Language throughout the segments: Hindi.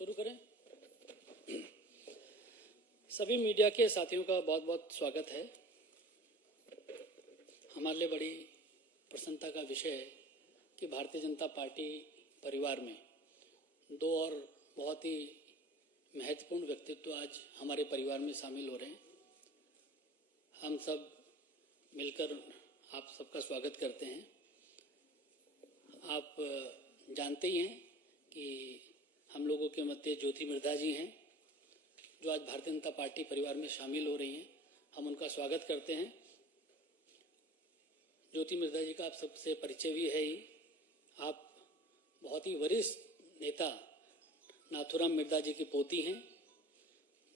शुरू करें। सभी मीडिया के साथियों का बहुत बहुत स्वागत है। हमारे लिए बड़ी प्रसन्नता का विषय है कि भारतीय जनता पार्टी परिवार में दो और बहुत ही महत्वपूर्ण व्यक्तित्व आज हमारे परिवार में शामिल हो रहे हैं। हम सब मिलकर आप सबका स्वागत करते हैं। आप जानते ही हैं कि हम लोगों के मध्य ज्योति मिर्धा जी हैं, जो आज भारतीय जनता पार्टी परिवार में शामिल हो रही हैं। हम उनका स्वागत करते हैं। ज्योति मिर्धा जी का आप सबसे परिचय भी है ही। आप बहुत ही वरिष्ठ नेता नाथूराम मिर्धा जी की पोती हैं।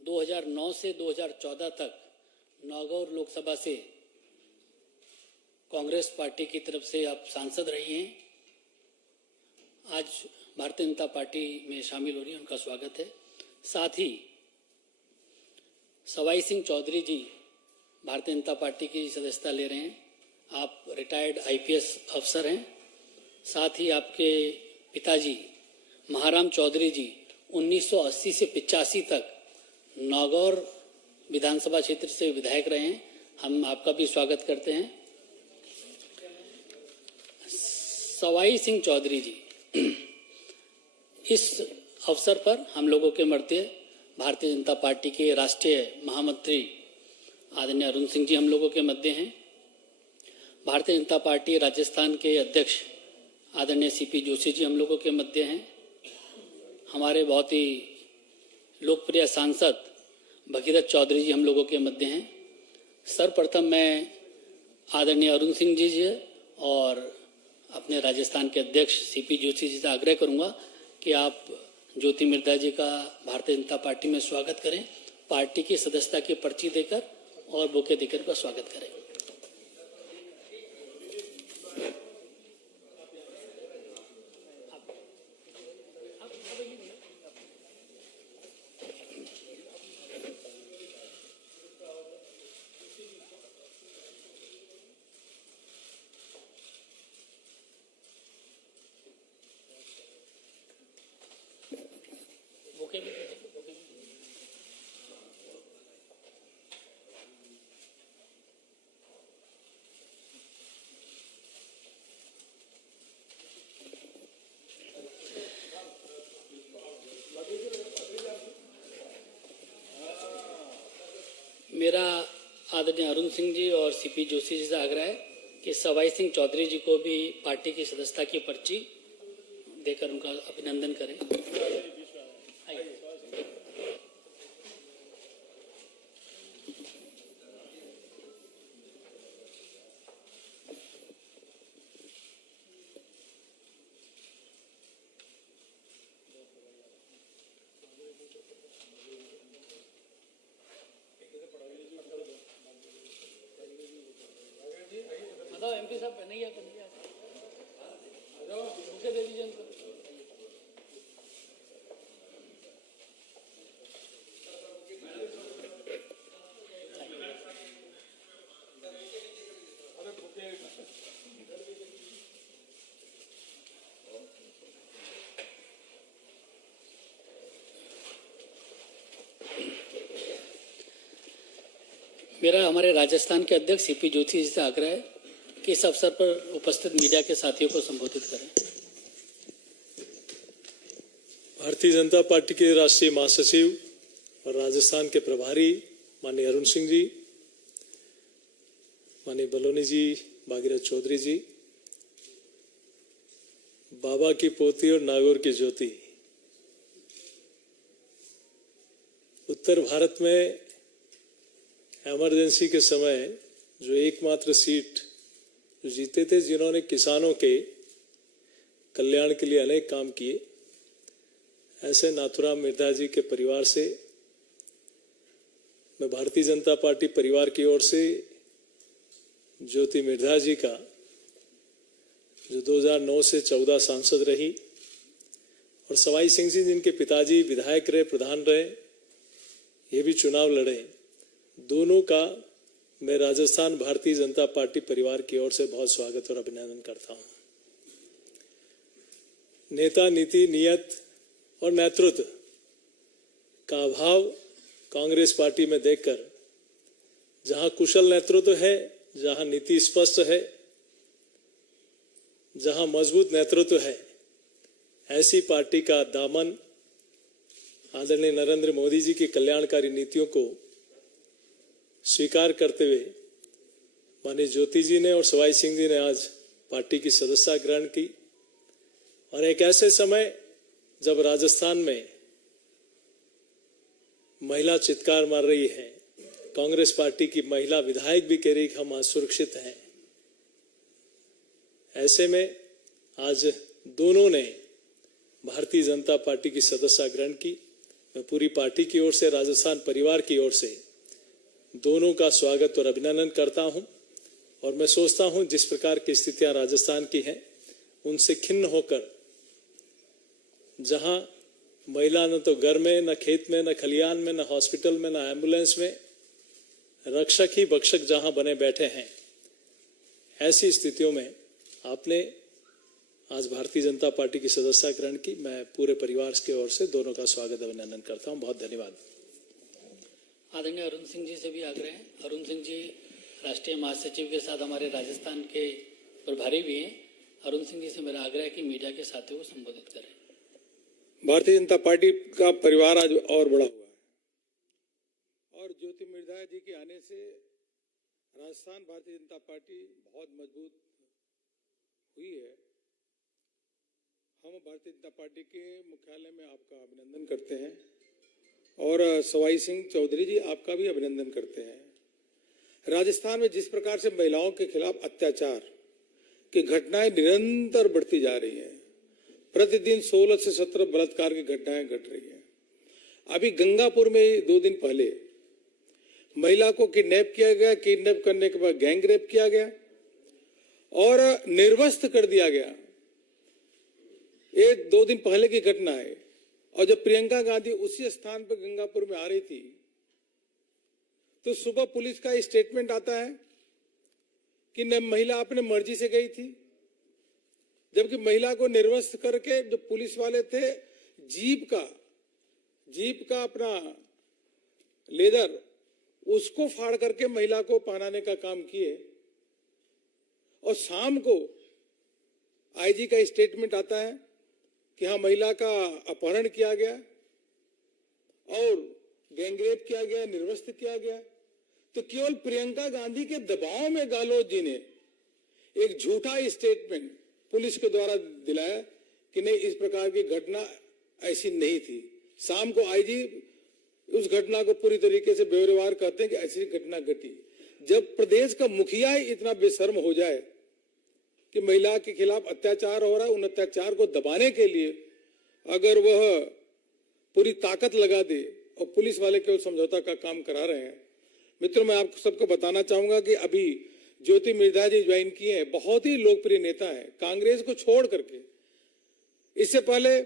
2009 से 2014 तक नागौर लोकसभा से कांग्रेस पार्टी की तरफ से आप सांसद रही हैं। आज भारतीय जनता पार्टी में शामिल हो रही है, उनका स्वागत है। साथ ही सवाई सिंह चौधरी जी भारतीय जनता पार्टी की सदस्यता ले रहे हैं। आप रिटायर्ड आईपीएस अफसर हैं। साथ ही आपके पिताजी महाराम चौधरी जी 1980 से 85 तक नागौर विधानसभा क्षेत्र से विधायक रहे हैं। हम आपका भी स्वागत करते हैं। सवाई सिंह चौधरी जी, इस अवसर पर हम लोगों के मध्य भारतीय जनता पार्टी के राष्ट्रीय महामंत्री आदरणीय अरुण सिंह जी हम लोगों के मध्य हैं। भारतीय जनता पार्टी राजस्थान के अध्यक्ष आदरणीय सीपी जोशी जी हम लोगों के मध्य हैं। हमारे बहुत ही लोकप्रिय सांसद भगीरथ चौधरी जी हम लोगों के मध्य हैं। सर्वप्रथम मैं आदरणीय अरुण सिंह जी और अपने राजस्थान के अध्यक्ष सीपी जोशी जी से आग्रह करूंगा कि आप ज्योति मिर्धा जी का भारतीय जनता पार्टी में स्वागत करें। पार्टी की सदस्यता की पर्ची देकर और बुके देकर उनका स्वागत करें। मेरा आदरणीय अरुण सिंह जी और सीपी जोशी जी से आग्रह है कि सवाई सिंह चौधरी जी को भी पार्टी की सदस्यता की पर्ची देकर उनका अभिनंदन करें। एमपी साहब नहीं आता दे दीजिए उनको। मेरा हमारे राजस्थान के अध्यक्ष सीपी जोशी जी से आग्रह है कि इस अवसर पर उपस्थित मीडिया के साथियों को संबोधित करें। भारतीय जनता पार्टी के राष्ट्रीय महासचिव और राजस्थान के प्रभारी माननीय अरुण सिंह जी, माननीय बलोनी जी, भागीरथ चौधरी जी, बाबा की पोती और नागौर की ज्योति, उत्तर भारत में इमरजेंसी के समय जो एकमात्र सीट जो जीते थे, जिन्होंने किसानों के कल्याण के लिए अनेक काम किए, ऐसे नाथूराम मिर्धा जी के परिवार से मैं भारतीय जनता पार्टी परिवार की ओर से ज्योति मिर्धा जी का, जो 2009 से 14 सांसद रही, और सवाई सिंह जी जिनके पिताजी विधायक रहे, प्रधान रहे, ये भी चुनाव लड़े, दोनों का मैं राजस्थान भारतीय जनता पार्टी परिवार की ओर से बहुत स्वागत और अभिनंदन करता हूं। नेता, नीति, नियत और नेतृत्व का अभाव कांग्रेस पार्टी में देखकर जहां कुशल नेतृत्व है, जहां नीति स्पष्ट है, जहां मजबूत नेतृत्व है, ऐसी पार्टी का दामन आदरणीय नरेंद्र मोदी जी की कल्याणकारी नीतियों को स्वीकार करते हुए माननीय ज्योति जी ने और सवाई सिंह जी ने आज पार्टी की सदस्यता ग्रहण की। और एक ऐसे समय जब राजस्थान में महिला चित्कार मार रही है, कांग्रेस पार्टी की महिला विधायक भी कह रही कि हम असुरक्षित हैं, ऐसे में आज दोनों ने भारतीय जनता पार्टी की सदस्यता ग्रहण की। मैं पूरी पार्टी की ओर से, राजस्थान परिवार की ओर से दोनों का स्वागत और अभिनंदन करता हूं। और मैं सोचता हूं जिस प्रकार की स्थितियां राजस्थान की हैं, उनसे खिन्न होकर जहां महिला न तो घर में, न खेत में, न खलियान में, न हॉस्पिटल में, न एम्बुलेंस में, रक्षक ही भक्षक जहां बने बैठे हैं, ऐसी स्थितियों में आपने आज भारतीय जनता पार्टी की सदस्यता ग्रहण की। मैं पूरे परिवार की ओर से दोनों का स्वागत अभिनंदन करता हूं। बहुत धन्यवाद। आदरणीय अरुण सिंह जी से भी आग्रह है। अरुण सिंह जी राष्ट्रीय महासचिव के साथ हमारे राजस्थान के प्रभारी भी हैं। अरुण सिंह जी से मेरा आग्रह है कि मीडिया के साथियों को संबोधित करें। भारतीय जनता पार्टी का परिवार आज और बड़ा हुआ है और ज्योति मिर्धा जी के आने से राजस्थान भारतीय जनता पार्टी बहुत मजबूत हुई है। हम भारतीय जनता पार्टी के मुख्यालय में आपका अभिनंदन करते हैं और सवाई सिंह चौधरी जी आपका भी अभिनंदन करते हैं। राजस्थान में जिस प्रकार से महिलाओं के खिलाफ अत्याचार की घटनाएं निरंतर बढ़ती जा रही हैं, प्रतिदिन 16 से 17 बलात्कार की घटनाएं घट रही हैं। अभी गंगापुर में 2 दिन पहले महिला को किडनैप किया गया, किडनैप करने के बाद गैंग रेप किया गया और निर्वस्त्र कर दिया गया। ये 2 दिन पहले की घटना है। और जब प्रियंका गांधी उसी स्थान पर गंगापुर में आ रही थी तो सुबह पुलिस का स्टेटमेंट आता है कि न महिला अपने मर्जी से गई थी, जबकि महिला को निर्वस्त्र करके जो पुलिस वाले थे जीप का अपना लेदर उसको फाड़ करके महिला को पहनाने का काम किए। और शाम को आईजी का स्टेटमेंट आता है कि हाँ महिला का अपहरण किया गया और गैंगरेप किया गया, निर्वस्त्र किया गया। तो केवल प्रियंका गांधी के दबाव में गहलोत जी ने एक झूठा स्टेटमेंट पुलिस के द्वारा दिलाया कि नहीं इस प्रकार की घटना ऐसी नहीं थी। शाम को आईजी उस घटना को पूरी तरीके से बेवरवार कहते हैं कि ऐसी घटना घटी। जब प्रदेश का मुखिया ही इतना बेशर्म हो जाए कि महिला के खिलाफ अत्याचार हो रहा है, उन अत्याचार को दबाने के लिए अगर वह पूरी ताकत लगा दे और पुलिस वाले केवल समझौता का काम करा रहे हैं। मित्रों, मैं आप सबको बताना चाहूंगा कि अभी ज्योति मिर्धा जी ज्वाइन किए हैं, बहुत ही लोकप्रिय नेता है कांग्रेस को छोड़ करके। इससे पहले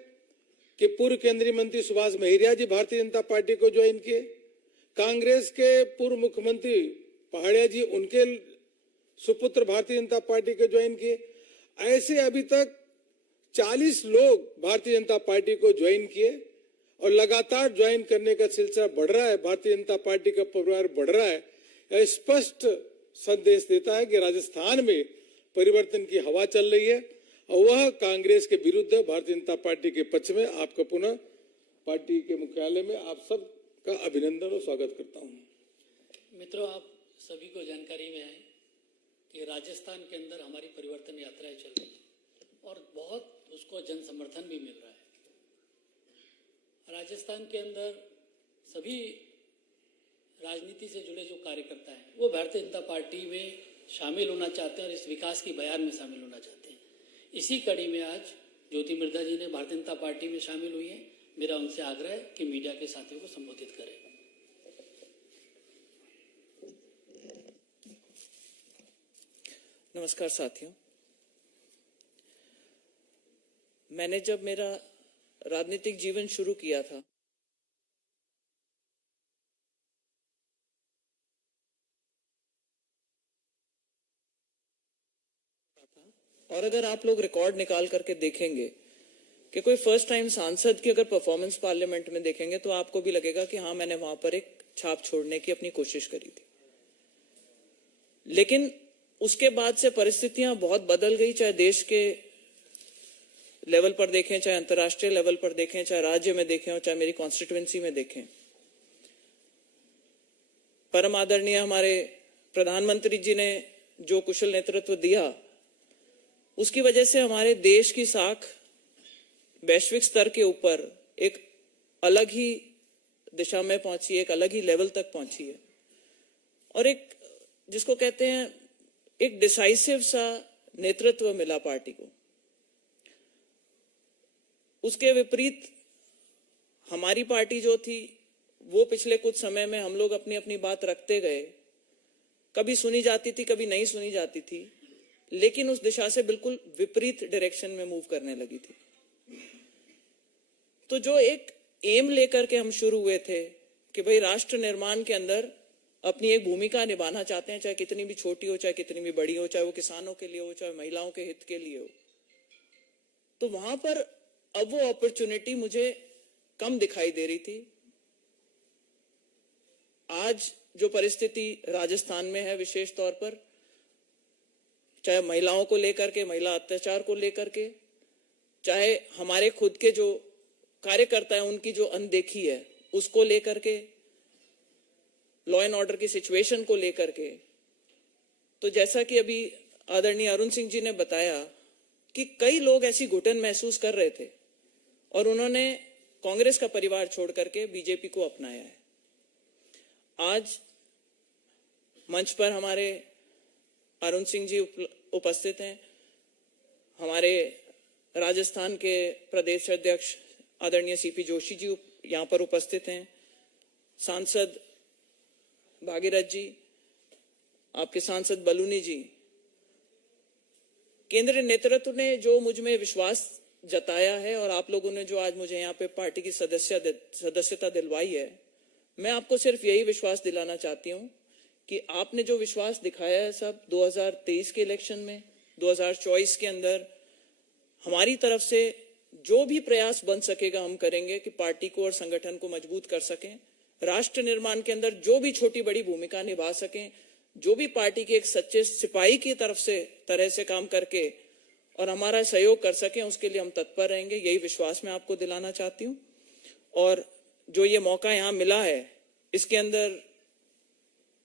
कि पूर्व केंद्रीय मंत्री सुभाष महरिया जी भारतीय जनता पार्टी को ज्वाइन किए, कांग्रेस के पूर्व मुख्यमंत्री पहाड़िया जी उनके सुपुत्र भारतीय जनता पार्टी को ज्वाइन किए। ऐसे अभी तक 40 लोग भारतीय जनता पार्टी को ज्वाइन किए और लगातार ज्वाइन करने का सिलसिला बढ़ रहा है। भारतीय जनता पार्टी का परिवार बढ़ रहा है। यह स्पष्ट संदेश देता है कि राजस्थान में परिवर्तन की हवा चल रही है और वह कांग्रेस के विरुद्ध भारतीय जनता पार्टी के पक्ष में। आपका पुनः पार्टी के मुख्यालय में आप सब का अभिनंदन और स्वागत करता हूं। मित्रों, आप सभी को जानकारी में है कि राजस्थान के अंदर हमारी परिवर्तन यात्राएं चल रही है और बहुत उसको जन समर्थन भी मिल रहा है। राजस्थान के अंदर सभी राजनीति से जुड़े जो कार्यकर्ता हैं वो भारतीय जनता पार्टी में शामिल होना चाहते हैं और इस विकास की बयान में शामिल होना चाहते हैं। इसी कड़ी में आज ज्योति मिर्धा जी ने भारतीय जनता पार्टी में शामिल हुई है। मेरा उनसे आग्रह है कि मीडिया के साथियों को संबोधित करें। नमस्कार साथियों, मैंने जब मेरा राजनीतिक जीवन शुरू किया था और अगर आप लोग रिकॉर्ड निकाल करके देखेंगे कि कोई फर्स्ट टाइम सांसद की अगर परफॉर्मेंस पार्लियामेंट में देखेंगे तो आपको भी लगेगा कि हाँ, मैंने वहां पर एक छाप छोड़ने की अपनी कोशिश करी थी। लेकिन उसके बाद से परिस्थितियां बहुत बदल गई, चाहे देश के लेवल पर देखें, चाहे अंतर्राष्ट्रीय लेवल पर देखें, चाहे राज्य में देखें और चाहे मेरी कॉन्स्टिट्यूएंसी में देखें। परम आदरणीय हमारे प्रधानमंत्री जी ने जो कुशल नेतृत्व दिया, उसकी वजह से हमारे देश की साख वैश्विक स्तर के ऊपर एक अलग ही दिशा में पहुंची है, एक अलग ही लेवल तक पहुंची है। और एक जिसको कहते हैं एक डिसाइसिव सा नेतृत्व मिला पार्टी को। उसके विपरीत हमारी पार्टी जो थी वो पिछले कुछ समय में हम लोग अपनी अपनी बात रखते गए, कभी सुनी जाती थी, कभी नहीं सुनी जाती थी, लेकिन उस दिशा से बिल्कुल विपरीत डायरेक्शन में मूव करने लगी थी। तो जो एक एम लेकर के हम शुरू हुए थे कि भाई राष्ट्र निर्माण के अंदर अपनी एक भूमिका निभाना चाहते हैं, चाहे कितनी भी छोटी हो, चाहे कितनी भी बड़ी हो, चाहे वो किसानों के लिए हो, चाहे महिलाओं के हित के लिए हो, तो वहां पर अब वो अपॉर्चुनिटी मुझे कम दिखाई दे रही थी। आज जो परिस्थिति राजस्थान में है, विशेष तौर पर चाहे महिलाओं को लेकर के, महिला अत्याचार को लेकर के, चाहे हमारे खुद के जो कार्यकर्ता है उनकी जो अनदेखी है उसको लेकर के, लॉ एंड ऑर्डर की सिचुएशन को लेकर के, तो जैसा कि अभी आदरणीय अरुण सिंह जी ने बताया कि कई लोग ऐसी घुटन महसूस कर रहे थे और उन्होंने कांग्रेस का परिवार छोड़ करके बीजेपी को अपनाया है। आज मंच पर हमारे अरुण सिंह जी उपस्थित हैं, हमारे राजस्थान के प्रदेश अध्यक्ष आदरणीय सीपी जोशी जी यहाँ पर उपस्थित हैं, सांसद भागीरथ जी, आपके सांसद बलूनी जी। केंद्रीय नेतृत्व ने जो मुझ में विश्वास जताया है और आप लोगों ने जो आज मुझे यहाँ पे पार्टी की सदस्यता दिलवाई है, मैं आपको सिर्फ यही विश्वास दिलाना चाहती हूँ कि आपने जो विश्वास दिखाया है सब 2023 के इलेक्शन में, 2024 के अंदर हमारी तरफ से जो भी प्रयास बन सकेगा हम करेंगे कि पार्टी को और संगठन को मजबूत कर सकें, राष्ट्र निर्माण के अंदर जो भी छोटी बड़ी भूमिका निभा सकें, जो भी पार्टी के एक सच्चे सिपाही की तरह से काम करके और हमारा सहयोग कर सकें, उसके लिए हम तत्पर रहेंगे। यही विश्वास मैं आपको दिलाना चाहती हूँ। और जो ये मौका यहाँ मिला है, इसके अंदर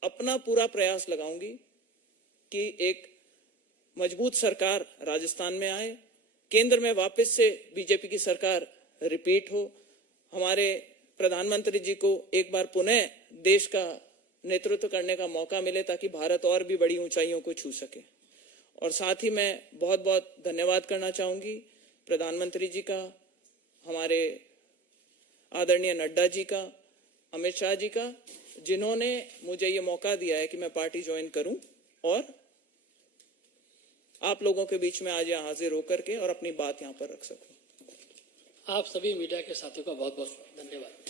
अपना पूरा प्रयास लगाऊंगी कि एक मजबूत सरकार राजस्थान में आए, केंद्र में वापस से बीजेपी की सरकार रिपीट हो, हमारे प्रधानमंत्री जी को एक बार पुनः देश का नेतृत्व करने का मौका मिले ताकि भारत और भी बड़ी ऊंचाइयों को छू सके। और साथ ही मैं बहुत बहुत धन्यवाद करना चाहूंगी प्रधानमंत्री जी का, हमारे आदरणीय नड्डा जी का, अमित शाह जी का, जिन्होंने मुझे ये मौका दिया है कि मैं पार्टी ज्वाइन करूं और आप लोगों के बीच में आज यहाँ हाजिर होकर के और अपनी बात यहाँ पर रख सकूं। आप सभी मीडिया के साथियों का बहुत बहुत धन्यवाद।